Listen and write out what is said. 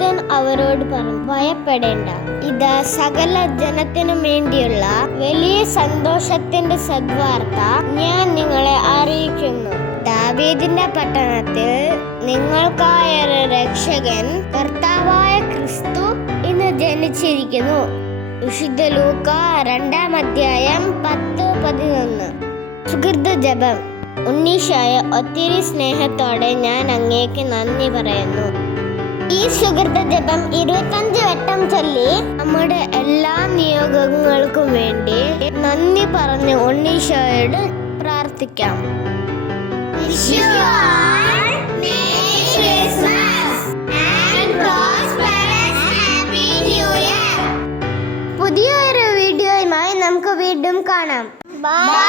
ദൂതൻ അവരോട് പറഞ്ഞു, ഭയപ്പെടേണ്ട, ഇതാ സകല ജനത്തിനും വേണ്ടിയുള്ള വലിയ സന്തോഷത്തിന്റെ സദ്വാർത്ത ഞാൻ നിങ്ങളെ അറിയിക്കുന്നു. ദാവീദിന്റെ പട്ടണത്തിൽ നിങ്ങൾക്കായൊരു രക്ഷകൻ, കർത്താവായ ക്രിസ്തു ഇന്ന് ജനിച്ചിരിക്കുന്നു. വിശുദ്ധ ലൂക്കാ 2-ാം അധ്യായം 10-11. സുഹൃത ജപം. ഉണ്ണീശോയെ, ഒത്തിരി സ്നേഹത്തോടെ ഞാൻ അങ്ങേക്ക് നന്ദി പറയുന്നു. ഈ സുഹൃത ജപം 25 വട്ടം ചൊല്ലി നമ്മുടെ എല്ലാ നിയോഗങ്ങൾക്കും വേണ്ടി നന്ദി പറഞ്ഞ് ഉണ്ണീശോയോട് പ്രാർത്ഥിക്കാം. പുതിയൊരു വീഡിയോയുമായി നമുക്ക് വീണ്ടും കാണാം. ബൈ.